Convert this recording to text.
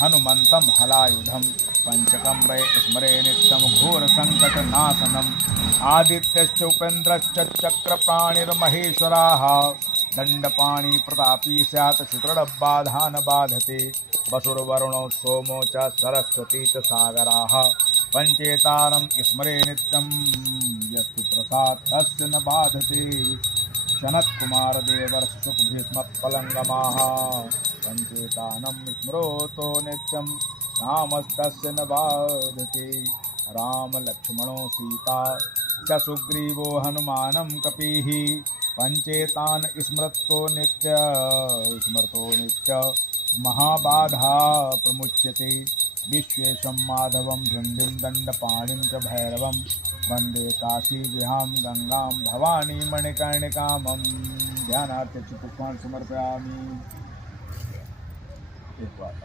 हनुमन्तं हलायुधं पंचकं वै स्मरे नित्यं घोरसङ्कटनाशनम् आदित्यश्च उपेन्द्रश्च चक्रप्राणिर्महेश्वराः दण्डपाणि प्रतापी स्यात् शुतृडबाधा न बाधते वसुर्वरुणो सोमो च सरस्वती च सागराः पंचेतारं स्मरे नित्यं यस्तु प्रसाद तस्य न बाधते सनत्कुमारदेवर्ष सुखभीष्मत्पलङ्गमाः पंचेतानं स्मरोतो नित्यं रामस्तस्य न बाधते राम लक्ष्मणो सीता च सुग्रीवो हनुमानं कपिः पंचेतान स्मृतो नित्य महाबाधा प्रमुच्यते विश्वेशं माधवं धुण्डिं दण्डपाणिं च भैरवं वन्दे काशी विहां गंगां भवानी मणिकर्णिकामं ध्यानार्थ पुष्पान् समर्पयामि। एक बात